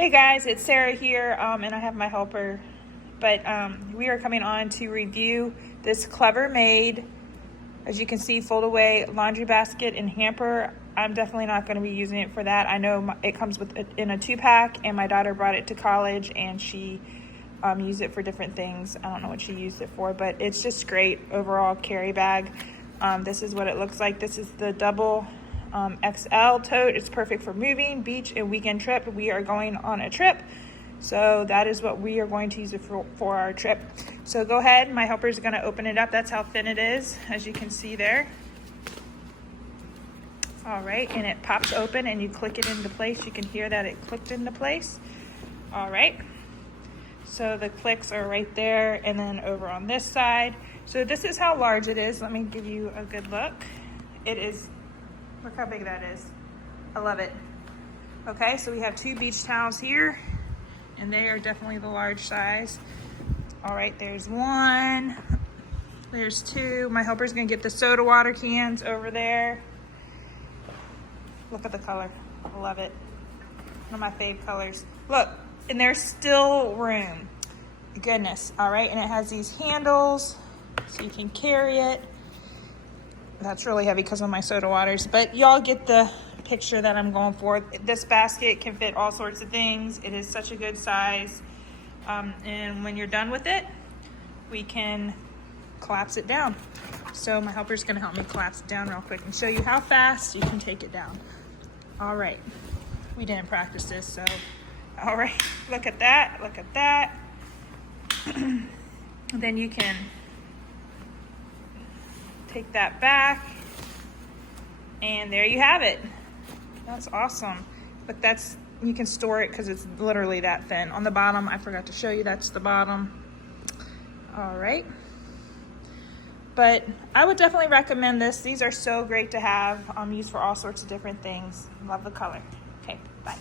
Hey guys, it's Sarah here, and I have my helper, but we are coming on to review this CleverMade, as you can see, fold away laundry basket and hamper. I'm definitely not going to be using it for that. I know it comes in a 2-pack, and my daughter brought it to college and she used it for different things. I don't know what she used it for, but it's just great overall carry bag. This is what it looks like. This is the double XL tote. It's perfect for moving, beach, and weekend trip. We are going on a trip, so that is what we are going to use it for our trip. So go ahead, my helper is going to open it up. That's how thin it is, as you can see there. All right, and it pops open and you click it into place. You can hear that it clicked into place. All right, so the clicks are right there, and then over on this side. So this is how large it is. Let me give you a good look. It is, look how big that is. I love it. Okay, so we have 2 beach towels here, and they are definitely the large size. All right, there's 1, there's 2. My helper's gonna get the soda water cans over there. Look at the color, I love it. One of my fave colors. Look, and there's still room. Goodness, all right, and it has these handles, so you can carry it. That's really heavy because of my soda waters, but y'all get the picture that I'm going for. This basket can fit all sorts of things. It is such a good size. And when you're done with it, we can collapse it down. So my helper's gonna help me collapse it down real quick and show you how fast you can take it down. All right, we didn't practice this, so, all right, look at that, look at that. Then you can take that back, and there you have it. That's awesome. But that's, you can store it because it's literally that thin. On the bottom, I forgot to show you, that's the bottom. All right. But I would definitely recommend this. These are so great to have, used for all sorts of different things. Love the color. Okay, bye.